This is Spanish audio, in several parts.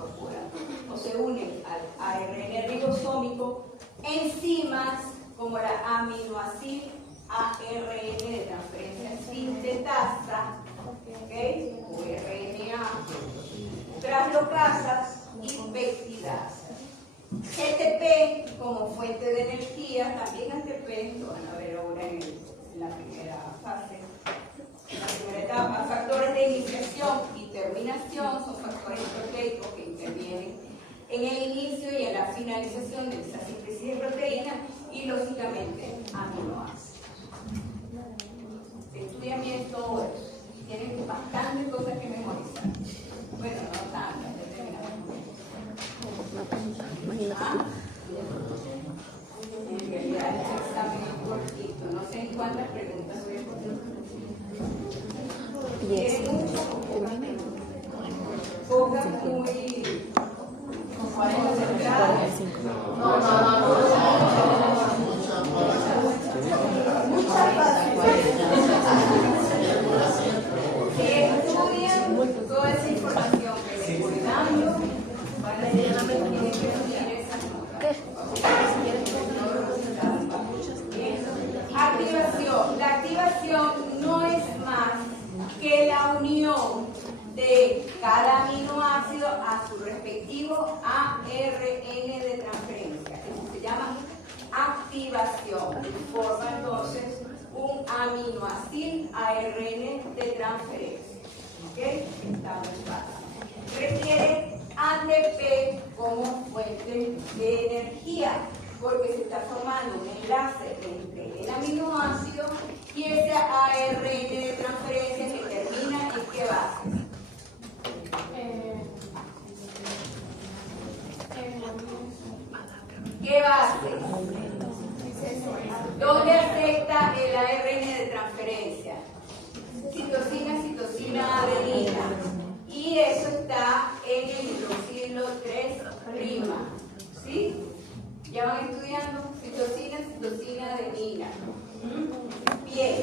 incorporan o se unen al ARN ribosómico enzimas como la aminoácido ARN de transferencia sintetasa, ¿okay? O RNA, traslocasas y peptidasas. GTP como fuente de energía, también ATP, lo van a ver ahora en la primera fase, en la primera etapa. Factores de iniciación y terminación son factores proteicos que intervienen en el inicio y en la finalización de esa síntesis de proteínas y lógicamente aminoácidos. Estudian bien todo eso y tienen bastantes cosas que memorizar. Bueno, no tantas, ya terminamos. En realidad el examen es cortito, no sé en cuántas preguntas voy a poner. ¿Tienen mucho? Pocas muy concentradas. Si estudian toda esa información que les voy dando, van a tienen que estudiar esas notas. Activación. La activación no es más que la unión de cada aminoácido a su respectivo ARN de transferencia. Eso se llama activación. Forma entonces un aminoácido ARN de transferencia. ¿Ok? Está muy fácil. Requiere ATP como fuente de energía, porque se está formando un enlace entre el aminoácido y ese ARN de transferencia que termina en qué base. ¿Qué base? ¿Dónde afecta el ARN de transferencia? Citosina, citosina, adenina. Y eso está en el hidroxilo 3'. ¿Sí? ¿Ya van estudiando? Citosina, citosina, adenina. Bien.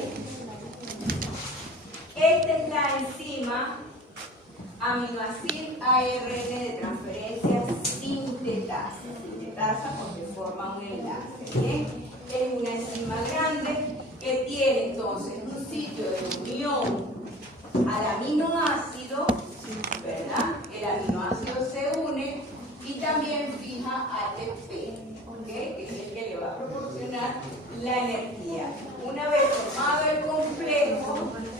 Esta es la enzima aminoácido ARN de transferencia sintetasa. Sintetasa porque forma un enlace. ¿Bien? Es una enzima grande que tiene entonces un sitio de unión al aminoácido, ¿verdad? El aminoácido se une y también fija ATP, ¿okay? Que es el que le va a proporcionar la energía. Una vez formado el complejo,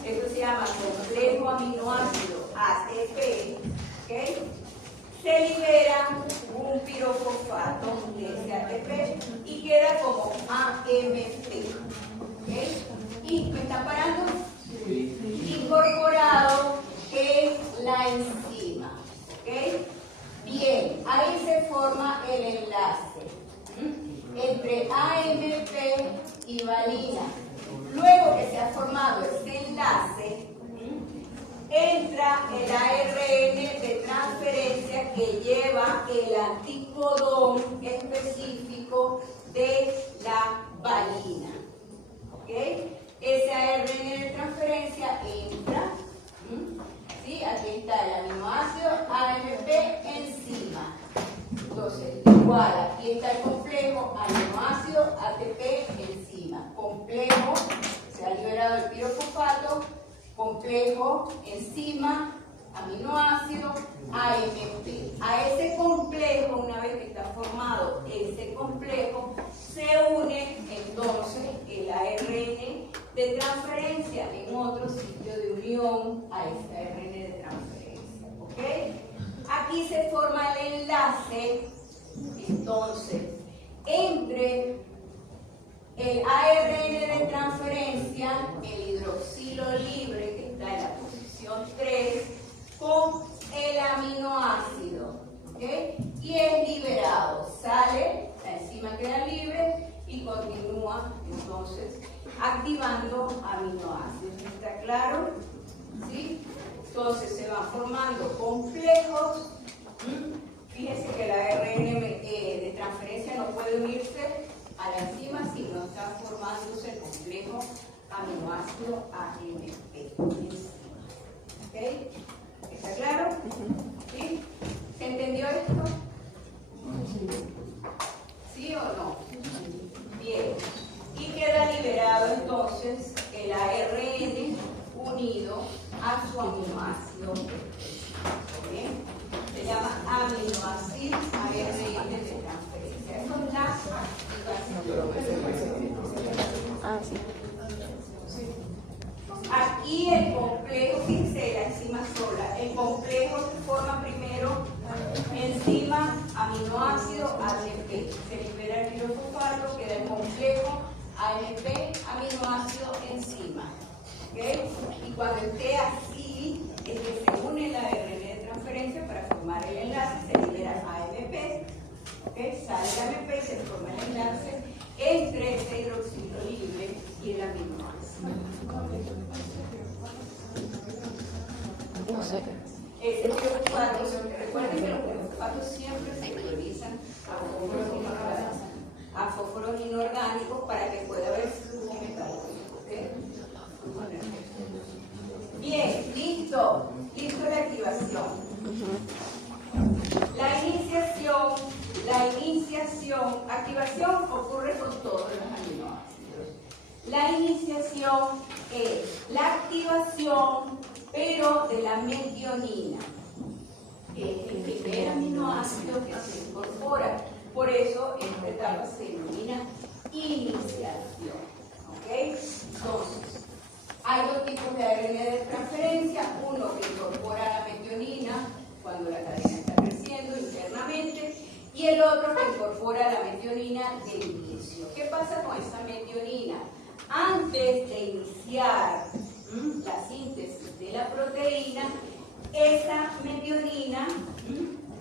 esto se llama complejo aminoácido ATP, ¿okay? Se libera un pirofosfato de ese ATP y queda como AMP, ¿okay? Y me está parando incorporado en la enzima, ¿ok? Bien, ahí se forma el enlace entre AMP y valina. Luego que se ha formado este enlace, entra el ARN de transferencia que lleva el anticodón específico de la valina. ¿Ok? Ese ARN de transferencia entra. ¿Sí? Aquí está el aminoácido AMP enzima. Entonces, igual, aquí está el complejo aminoácido ATP enzima. Complejo, se ha liberado el pirofosfato. Complejo, enzima, aminoácido, AMP. A ese complejo, una vez que está formado ese complejo, se une entonces el ARN de transferencia en otro sitio de unión a ese ARN de transferencia. ¿Ok? Aquí se forma el enlace, entonces, entre el ARN de transferencia, el hidroxilo libre que está en la posición 3, con el aminoácido, ¿ok? Y es liberado, sale, la enzima queda libre y continúa entonces activando aminoácidos. ¿Está claro? ¿Sí? Entonces se van formando complejos. Fíjense que el ARN de transferencia no puede unirse a la enzima si no está formándose el complejo aminoácido AMP. ¿Ok? ¿Está claro? ¿Sí? ¿Se entendió? 4 queda el complejo AMP, aminoácido, enzima. ¿Okay? Y cuando esté así, es que se une la ARN de transferencia para formar el enlace, se libera AMP, ¿okay? Sale el AMP y se forma el enlace entre ese hidroxilo libre y el aminoácido. No sé. Recuerden que los fosfatos siempre se priorizan a fósforos inorgánicos para que pueda haber flujo metabólico. ¿Okay? Bien, listo la activación. Activación ocurre con todos los aminoácidos. La iniciación es la activación, pero de la metionina. Es el primer aminoácido que se incorpora. Por eso esta etapa se denomina iniciación. ¿Ok? Entonces, hay dos tipos de ARN de transferencia. Uno que incorpora la metionina cuando la cadena está creciendo internamente, y el otro que incorpora la metionina de inicio. ¿Qué pasa con esa metionina? Antes de iniciar la síntesis de la proteína, esa metionina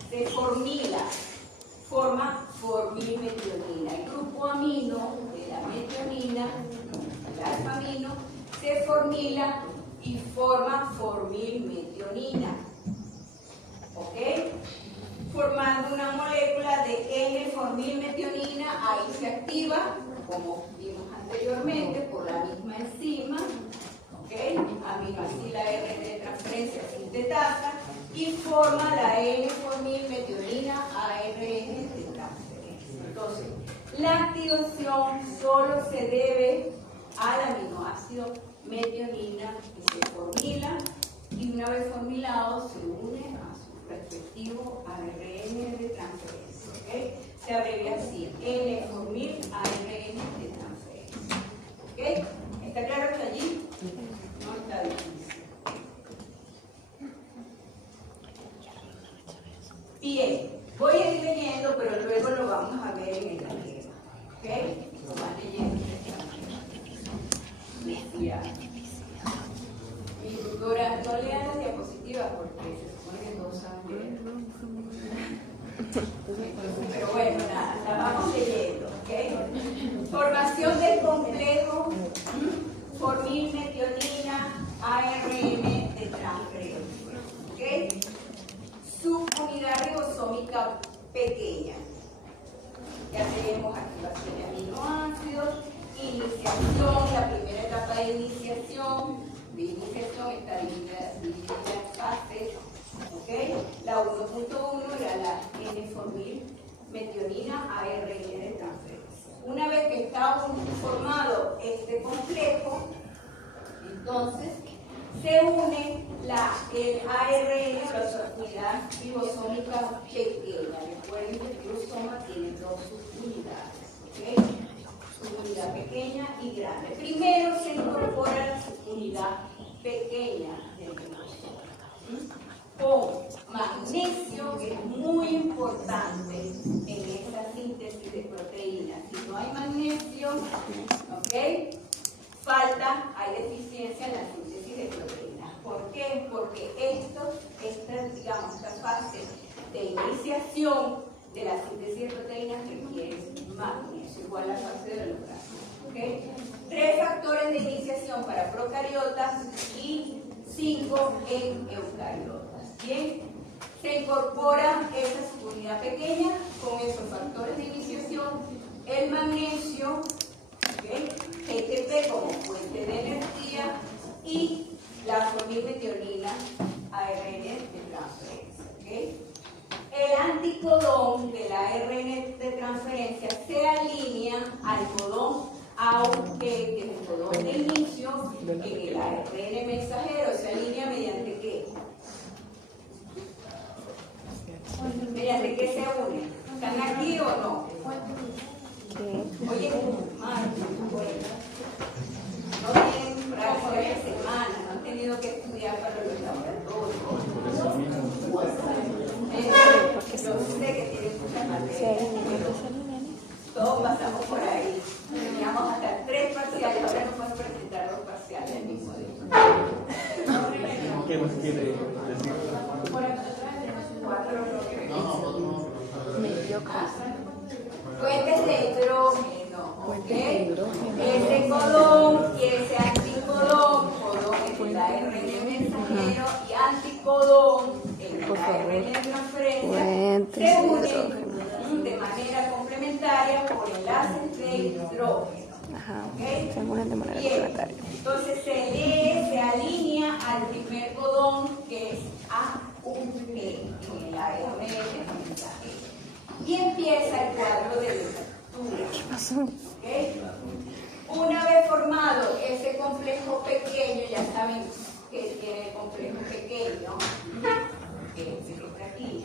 se formila, forma formilmetionina. El grupo amino de la metionina, el alfa-amino, se formila y forma formilmetionina. ¿Ok? Formando una molécula de N-formilmetionina, ahí se activa, como vimos anteriormente, por la misma enzima, ¿ok? Aminoácida ARN de transferencia sintetasa, y forma la N-formilmetionina ARN de transferencia. Entonces, la activación solo se debe al aminoácido metionina que se formila, y una vez formilado se une a su respectivo ARN de transferencia. ¿Okay? Se abrevia así, N-formil ARN de transferencia. ¿Okay? ¿Está claro hasta allí? No está difícil. Bien, voy a ir leyendo, pero luego lo vamos a ver en el esquema. ¿Ok? Lo van leyendo. Ya. Mi tutora, no lean las diapositivas porque se supone que todos saben leer. Pero bueno, nada, la vamos leyendo. ¿Ok? Formación del complejo formilmetionina ARN de transferencia. ¿Ok? Subunidad ribosómica pequeña. Ya tenemos activación de aminoácidos, iniciación, la primera etapa de iniciación está dividida en fases, ¿ok? La 1.1 era la N-formilmetionina ARN de transferencia. Una vez que está formado este complejo, entonces se une el ARN, la subunidad ribosómica pequeña. Recuerden que el ribosoma tiene dos subunidades, ¿ok? Subunidad pequeña y grande. Primero se incorpora la subunidad pequeña del ribosoma con magnesio, que es muy importante en esta síntesis de proteínas. Si no hay magnesio, ¿ok? hay deficiencia en la síntesis de proteínas. ¿Por qué? Porque esta fase de iniciación de la síntesis de proteínas requiere magnesio, igual a la fase de los brazos. ¿Okay? 3 factores de iniciación para procariotas y 5 en eucariotas. Bien, se incorpora esa subunidad pequeña con esos factores de iniciación, el magnesio, ¿okay? GTP como fuente de energía y la formilmetionina ARN de transferencia. ¿Okay? El anticodón del ARN de transferencia se alinea al codón, aunque el codón de inicio en el ARN mensajero se alinea mediante ¿qué? ¿Mediante qué se une? ¿Están aquí o no? Oye, no tienen práctica de semana, no han tenido que estudiar para los laboratorios. Yo sé que tienen muchas materias, todos pasamos por Puentes de hidrógeno, ¿ok? Ese codón y ese anticodón, codón es el ARN mensajero y anticodón, el ARN de transferencia, se unen de manera complementaria por enlaces de hidrógeno. ¿Okay? Bien, entonces se alinea al primer codón que es AUG en el ARN mensajero. Y empieza el cuadro de lectura. ¿Okay? Una vez formado ese complejo pequeño, ya saben que tiene el complejo pequeño, que está aquí.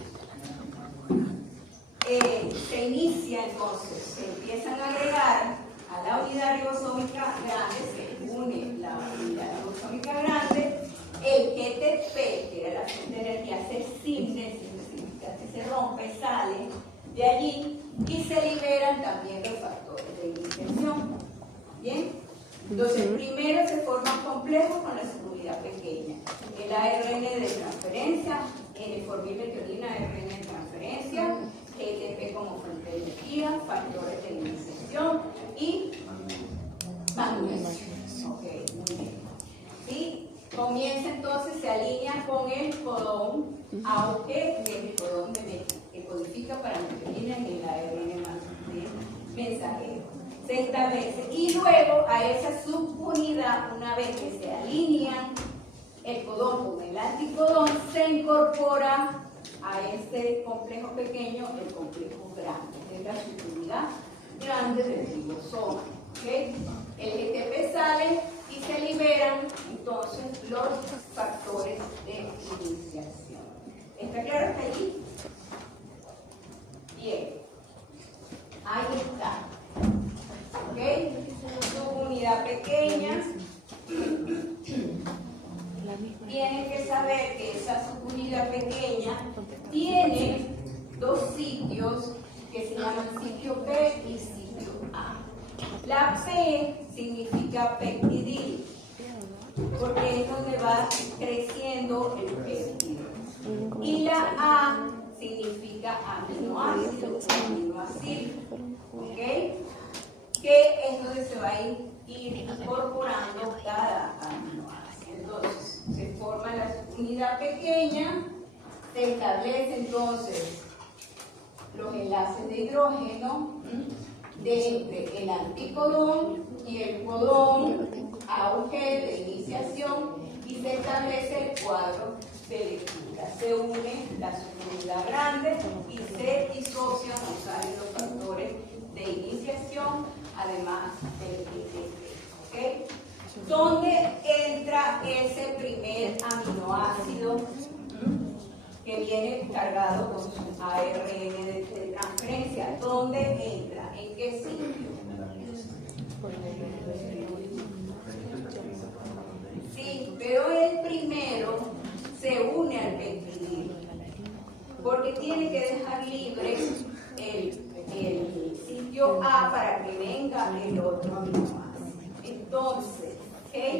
Se inicia entonces, se empiezan a agregar a la unidad ribosómica grande, se une la unidad ribosómica grande, el GTP, que era la fuente de energía, se cinde, significa que se rompe, sale de allí y se liberan también los factores de iniciación. ¿Bien? Entonces, primero se forman complejos con la subunidad pequeña. El ARN de transferencia, N-formilmetionina, ARN de transferencia, GTP como fuente de energía, factores de iniciación y magnesio. Ok, muy bien. ¿Sí? Comienza entonces, se alinea con el codón AUG, que es el codón que codifica para metionina en el ARN mensajero. Se establece y luego a esa subunidad, una vez que se alinean el codón con el anticodón, se incorpora a este complejo pequeño el complejo grande, que es la subunidad grande del ribosoma. ¿Okay? El GTP sale y se liberan entonces los factores de iniciación. ¿Está claro hasta allí? Bien, ahí está. ¿Ok? Subunidad pequeña. Tienen que saber que esa subunidad pequeña tiene dos sitios que se llaman sitio P y sitio A. La P significa peptidil, porque es donde va creciendo el péptido. Y la A significa aminoácido, ¿ok? Que es donde se va a ir incorporando cada aminoácido. Entonces, se forma la unidad pequeña, se establece entonces los enlaces de hidrógeno de el anticodón y el codón AUG de iniciación y se establece el cuadro de lectura. Se une la subunidad grande y se disocian o salen los factores de iniciación, además del GTP. ¿Okay? ¿Dónde entra ese primer aminoácido que viene cargado con su ARN de transferencia? ¿Dónde entra? ¿En qué sitio? Sí, pero el primero se une al peptidil porque tiene que dejar libre el sitio A para que venga el otro aminoácido. Entonces, ¿okay?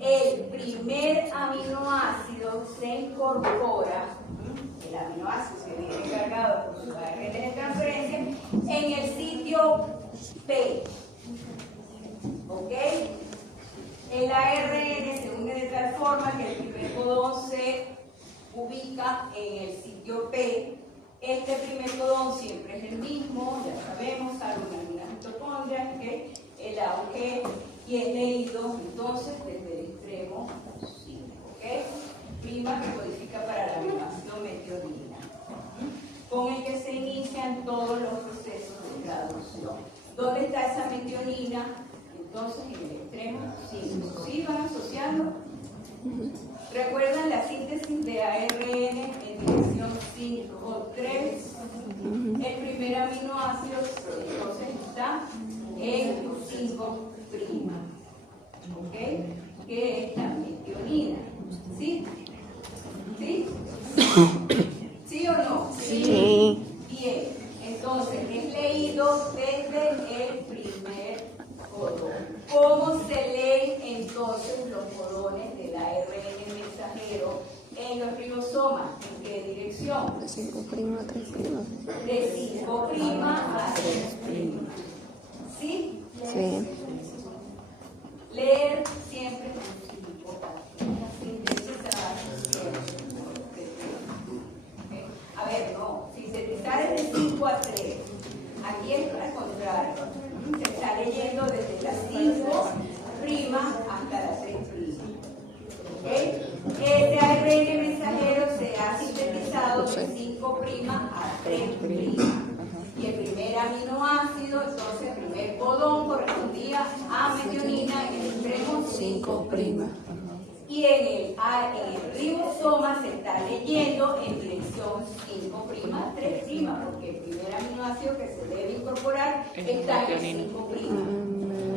El primer aminoácido se incorpora, el aminoácido se viene cargado con su ARN de transferencia, en el sitio P. ¿Ok? El ARN se une de tal forma que el primer codón se ubica en el sitio P. Este primer codón siempre es el mismo, ya sabemos, salvo en algunas mitocondrias, ¿okay? El AUG y es leído entonces desde el extremo 5, ¿ok? Prima que codifica para la aminoácido metionina, con el que se inician todos los procesos de traducción. ¿Dónde está esa metionina? Entonces en el extremo 5. ¿Sí van asociando? ¿Recuerdan la síntesis de ARN en dirección 5,3? El primer aminoácido entonces está en 5', ¿ok? Que es la metionina. ¿Sí? ¿Sí? ¿Sí o no? Sí. Bien, entonces es leído desde el primer codón. ¿Cómo se leen entonces los codones del ARN mensajero en los ribosomas? ¿En qué dirección? dirección. De 5' a 3'. De 5' a 3'. ¿Sí? Sí. Leer siempre es importante. Sintetizar siempre. A ver, no. Sintetizar es de 5 a 3. Aquí es al contrario. Se está leyendo desde la 5' hasta la 3'. Este ARN mensajero se ha sintetizado de 5' a 3'. Y el primer aminoácido, entonces el primer codón correspondía a metionina en el extremo 5'. Y en el ribosoma se está leyendo en dirección 5' a 3', porque el primer aminoácido que se debe incorporar está en 5'.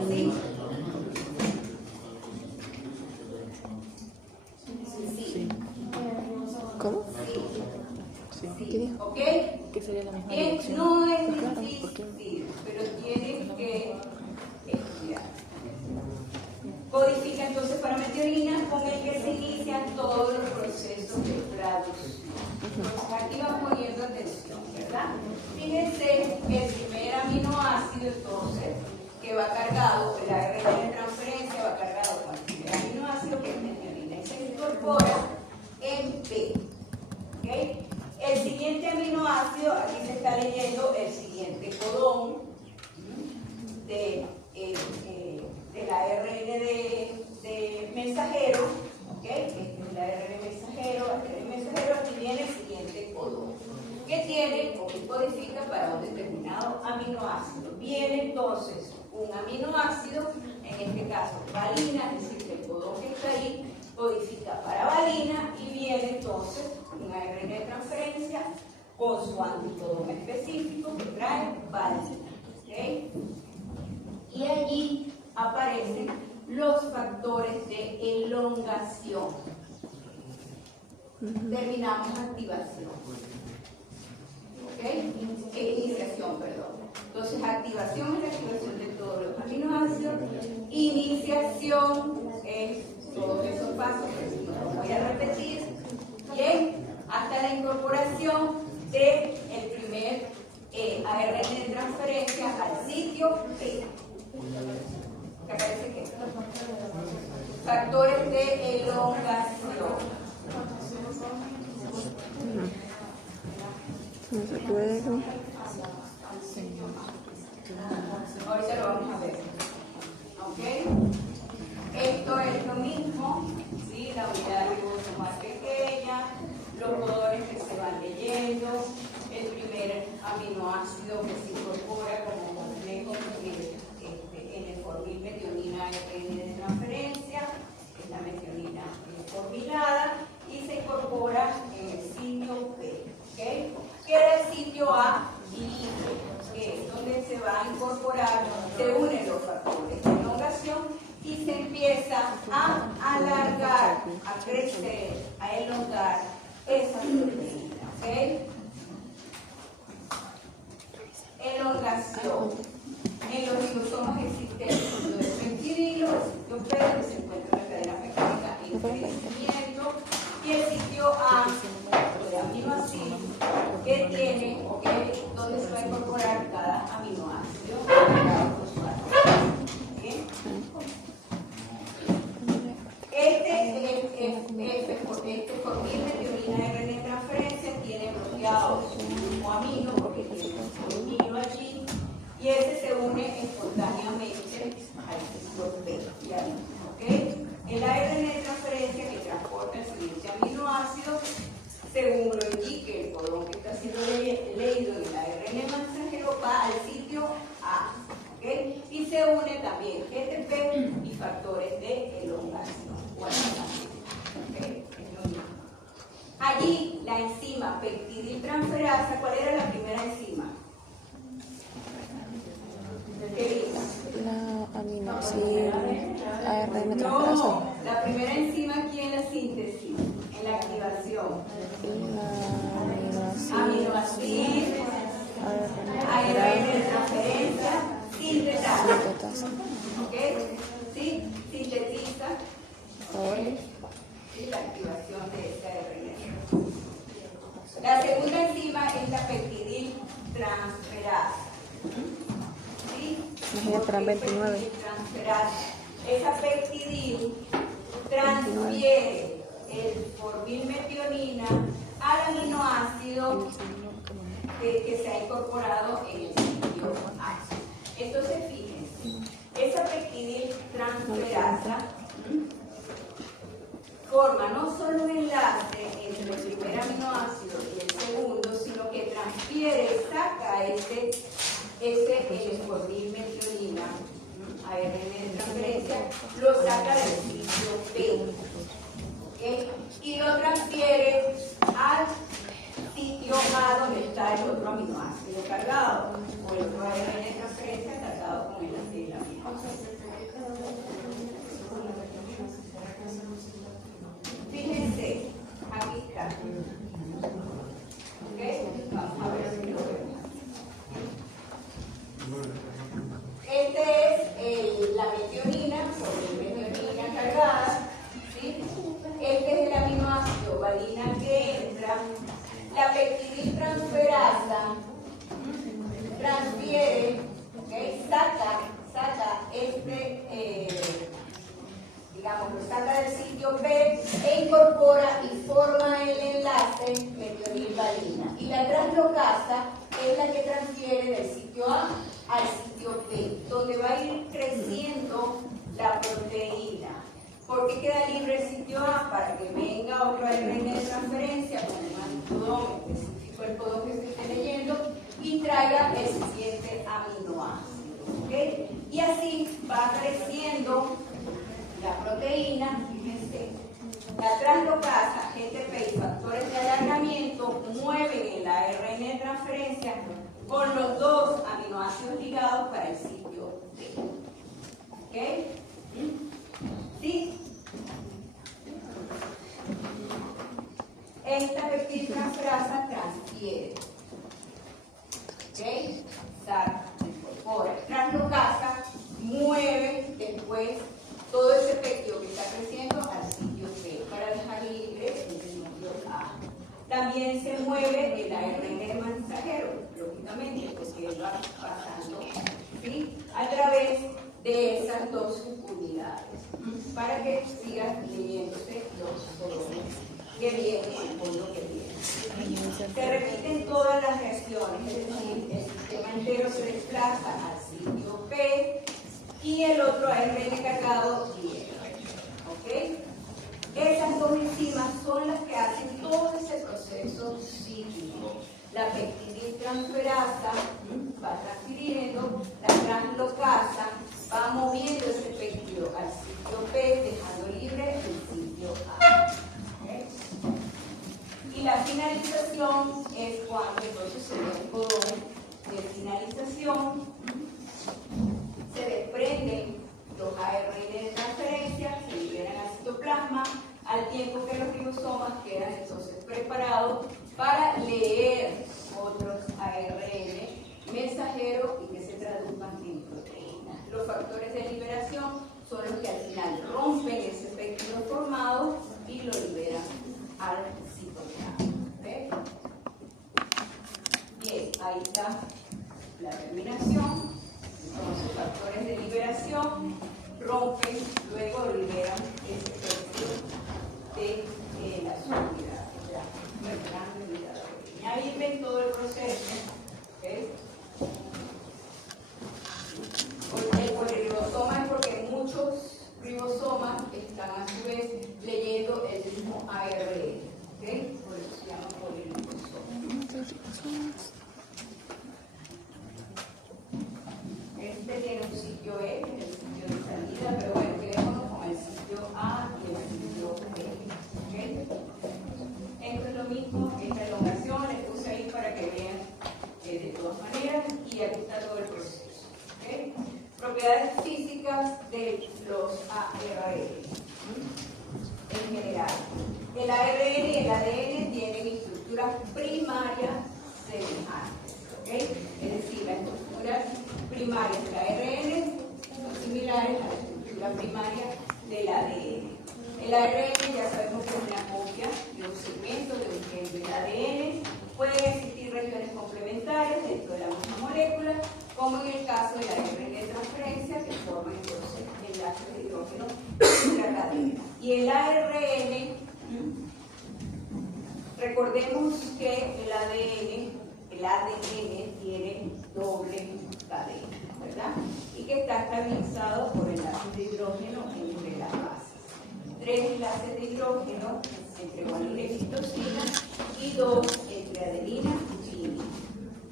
¿Sí? Sí. ¿Cómo? Sí. ¿Qué dijo? ¿Ok? Que sería la misma Bien, dirección. no es Pues claro, difícil, pero tienes que estudiar. Codifica entonces para metionina con el que se inician todos los procesos de traducción. Entonces aquí vamos poniendo atención, ¿verdad? Fíjense que el primer aminoácido entonces que va cargado, el ARN de transferencia va cargado con el primer aminoácido que es metionina y se incorpora en P. ¿Okay? El siguiente aminoácido, aquí se está leyendo el siguiente codón del ARN de mensajero, ¿okay? Este es el ARN mensajero, aquí viene el siguiente codón, que tiene o que codifica para un determinado aminoácido. Viene entonces un aminoácido, en este caso valina, es decir, el codón que está ahí codifica para valina y viene entonces un ARN de transferencia con su anticodón específico que trae valina. ¿Okay? Y allí aparecen los factores de elongación. Terminamos activación. ¿Ok? Iniciación, perdón. Entonces, activación es la activación de todos los aminoácidos. Iniciación es todos esos pasos que los voy a repetir. Bien, hasta la incorporación del primer ARN de transferencia al sitio P. ¿Qué parece que? Factores de elongación. No se puede. Ahorita lo vamos a ver. ¿Ok? Esto es lo mismo, ¿sí? La unidad de riboso más pequeña, los codones que se van leyendo, el primer aminoácido que se incorpora como complejo en el formil metionina ARN de transferencia, es la metionina formilada y se incorpora en el sitio P. ¿Okay? Que era el sitio A y que es donde se va a incorporar, se unen los factores de elongación y se empieza a alargar, a crecer, a elongar esa proteína. ¿Okay? Elongación. En los ribosomas existen los peptidilos, los que se encuentran en la cadena mecánica en crecimiento, y el sitio A de aminoácido que tiene, donde se va a incorporar cada aminoácido cada fosfato. ¿Bien? Este formil metionina ARN de transferencia tiene bloqueado un amino porque tiene un amino allí y ese se une espontáneamente al sitio P. ¿Okay? El ARN de transferencia que transporta el siguiente aminoácido, según lo indique el codón que está siendo leído en el ARN mensajero, va al sitio A. ¿Okay? Y se une también GTP y factores de elongación. ¿Okay? Allí la enzima peptidiltransferasa, ¿cuál era la primera enzima? ¿Qué vimos? La aminoácido ARN transferasa. No, la primera enzima aquí en la síntesis, en la activación. La Aminoácido, ARN de transferencia, sintetasa. ¿Ok? ¿Sí? Sintetiza. Ahora. ¿Sí? La activación de esta ARN. La segunda es la peptidil transferasa. ¿Sí? Imagínate, eran 29. Transferasa. Esa peptidil transfiere el formilmetionina al aminoácido que se ha incorporado en el sitio A. Entonces, fíjense, esa peptidil transferasa forma no solo un enlace entre el primer aminoácido y el segundo, sino que transfiere, saca ese formilmetionina, ARN de transferencia, lo saca del sitio B, ¿okay? Y lo transfiere al sitio A donde está el otro aminoácido cargado, o el otro ARN de transferencia cargado con el acelamina. Fíjense, aquí está. ¿Okay? Vamos a ver si lo vemos. Este es la metionina, metionina cargada, ¿sí? Este es el aminoácido valina que entra. La peptidil transferasa transfiere, ¿okay? saca digamos, lo saca del sitio B e incorpora y forma el enlace metionil-valina. Y la translocasa es la que transfiere del sitio A al sitio B, donde va a ir creciendo la proteína. ¿Por qué queda libre el sitio A? Para que venga otro ARN de transferencia con un codón específico, el codón que se esté leyendo, y traiga el siguiente aminoácido. ¿Okay? Y así va creciendo la proteína. Fíjense, la translocasa, GTP y factores de alargamiento mueven el ARN de transferencia con los dos aminoácidos ligados para el sitio B. ¿Ok? ¿Sí? Esta peptidil transferasa transfiere. ¿Ok? Saca, incorpora. Translocasa mueve después todo ese péptido que está creciendo al sitio B para dejar libre el sitio A. También se mueve el ARN mensajero, lógicamente, porque va pasando, ¿sí?, a través de esas dos unidades para que sigan leyéndose los codones que vienen o el fondo que viene. Se repiten todas las reacciones, es decir, el sistema entero se desplaza al sitio P y el otro ARN cargado viene. ¿Ok? Esas dos enzimas son las que hacen todo ese proceso cíclico. La peptidil transferasa va transfiriendo, la translocasa va moviendo ese péptido al sitio P, dejando libre el sitio A. ¿Okay? Y la finalización es cuando entonces se ve el codón de finalización, se desprenden los ARN de transferencia, se liberan al citoplasma, al tiempo que los ribosomas quedan entonces preparados para leer otros ARN mensajeros y que se traduzcan en proteínas. Los factores de liberación son los que al final rompen ese péptido formado y lo liberan al citoplasma. ¿Okay? Bien, ahí está la terminación. Entonces, factores de liberación rompen, luego liberan ese péptido de las unidades, de las grandes unidades. Y ahí ven todo el proceso. ¿Okay? El ribosoma es porque muchos ribosomas están a su vez leyendo el mismo ARN. ¿Okay? Por eso se llama polirribosoma. Este tiene un sitio E, que es el sitio de salida, pero bueno, quedémonos con el sitio A y el sitio B. ¿Okay? Esto es lo mismo, esta elongación, les puse ahí para que vean de todas maneras, y aquí está todo el proceso. ¿Okay? Propiedades físicas de los ARN. En general, el ARN y el ADN tienen estructuras primarias semejantes. ¿Okay? Es decir, las estructuras primarias del ARN son similares a la estructura primaria del ADN. El ARN ya sabemos que es una copia de un segmento de un gen del ADN. Pueden existir regiones como en el caso de la RN de transferencia, que forma entonces enlaces de hidrógeno en la cadena. Y el ARN, recordemos que el ADN tiene doble cadena, ¿verdad? Y que está estabilizado por enlaces de hidrógeno entre las bases. 3 enlaces de hidrógeno entre guanina y citosina y 2 entre adenina y timina,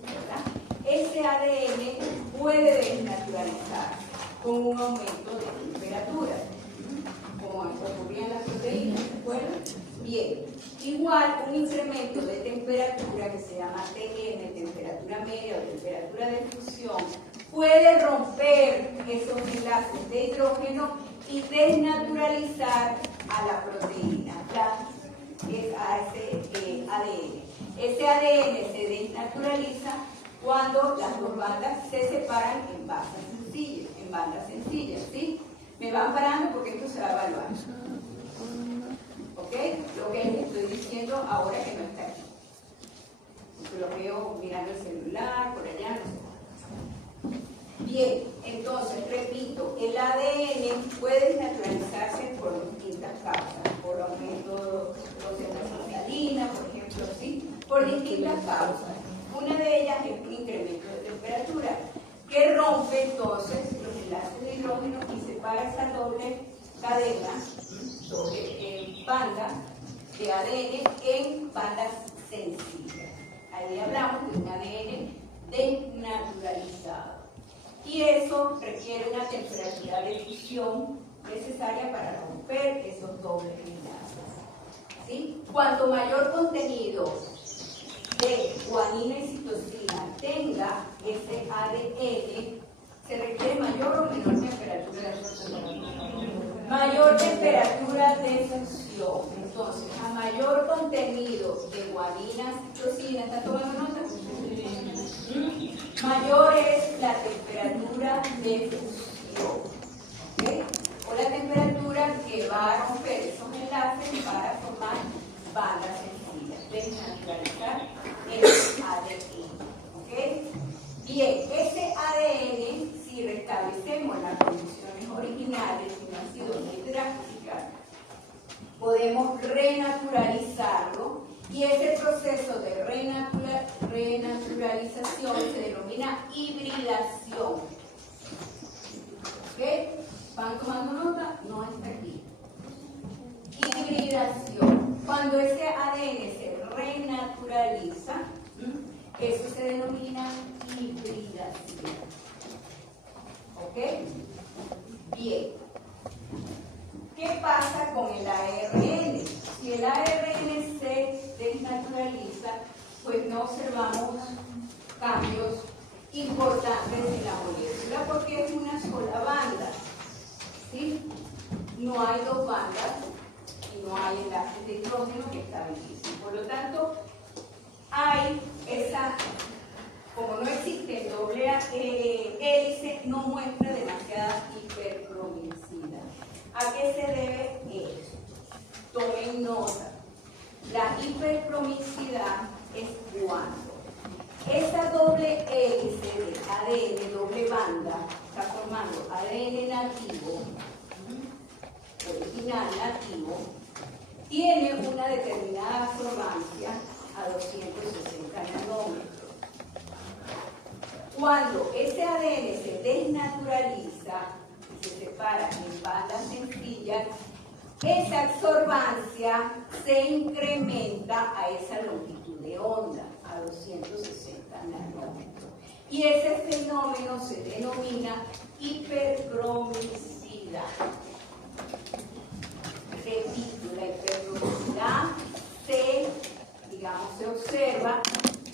¿verdad? Ese ADN puede desnaturalizarse con un aumento de temperatura, como ocurría en las proteínas, ¿de acuerdo? Bien, igual un incremento de temperatura que se llama TM, temperatura media o temperatura de fusión, puede romper esos enlaces de hidrógeno y desnaturalizar a la proteína, a ese ADN. Ese ADN se desnaturaliza cuando las dos bandas se separan en bandas sencillas, ¿sí? Me van parando porque esto se va a evaluar. ¿Ok? Lo que les estoy diciendo ahora que no está aquí. Porque lo veo mirando el celular, por allá, no sé. Bien, entonces, repito, el ADN puede desnaturalizarse por distintas causas. Por aumento de concentración, por ejemplo, ¿sí? Por distintas causas. Una de ellas es un incremento de temperatura que rompe entonces los enlaces de hidrógeno y separa esa doble cadena, doble banda de ADN en bandas sencillas. Ahí hablamos de un ADN desnaturalizado. Y eso requiere una temperatura de fusión necesaria para romper esos dobles enlaces, ¿sí? Cuanto mayor contenido de guanina y citosina tenga ese ADN, se requiere mayor o menor temperatura de fusión. Mayor temperatura de fusión. Entonces, a mayor contenido de guanina y citosina, ¿está tomando nota? Mayor es la temperatura de fusión, ¿okay? O la temperatura que va a romper esos enlaces para formar bandas sencillas, desnaturalizar el ADN, ¿ok? Bien, ese ADN, si restablecemos las condiciones originales y no han sido muy drásticas, podemos renaturalizarlo. Y ese proceso de renaturalización se denomina hibridación. ¿Ok? ¿Van tomando nota? No está aquí. Hibridación. Cuando ese ADN se renaturaliza, eso se denomina hibridación. ¿Ok? Bien. ¿Qué pasa con el ARN? Si el ARN se desnaturaliza, pues no observamos cambios importantes en la molécula porque es una sola banda, ¿sí? No hay dos bandas y no hay enlaces de hidrógeno que estabilicen. Por lo tanto, hay como no existe doble hélice, no muestra demasiada hipercromicidad. ¿A qué se debe eso? Tomen nota. La hipercromicidad es cuando esa doble hélice de ADN, doble banda, está formando ADN nativo, original nativo, tiene una determinada absorbancia a 260 nanómetros. Cuando ese ADN se desnaturaliza, se separa en bandas sencillas, esa absorbancia se incrementa a esa longitud de onda, a 260 nanómetros. Y ese fenómeno se denomina hipercromicidad. Repito, la hipercromicidad se observa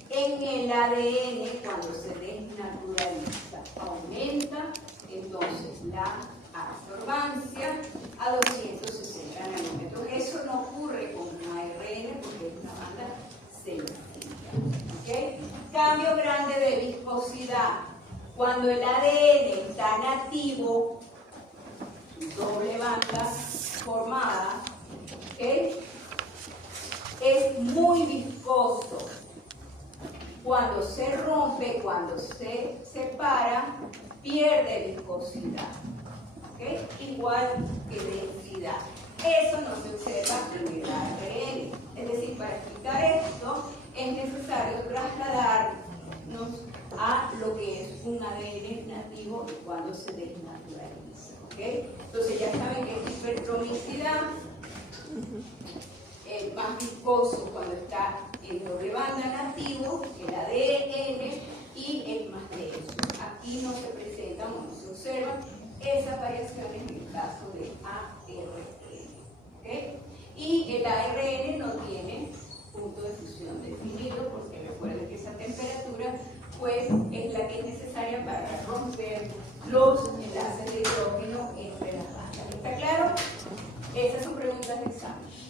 en el ADN cuando se desnaturaliza. Aumenta entonces la absorbancia a 260 nanómetros. Eso no ocurre con un ARN porque es una banda sencilla. ¿Okay? Cambio grande de viscosidad. Cuando el ADN está nativo, doble banda formada, ¿okay? Es muy viscoso. cuando se rompe, cuando se separa, pierde viscosidad. ¿Okay? Igual que densidad. Eso no se observa en el ARN. Es decir, para explicar esto es necesario trasladarnos a lo que es un ADN nativo cuando se desnaturaliza. ¿Okay? Entonces ya saben que es hipertomicidad, más viscoso cuando está en doble banda nativo, el ADN, y es más denso. Aquí no se presentan o no se observan esas variaciones en el caso de ARN. ¿Okay? Y el ARN no tiene punto de fusión definido, porque recuerden que esa temperatura pues, es la que es necesaria para romper los enlaces de hidrógeno entre las bandas. ¿Está claro? Esas son preguntas de examen.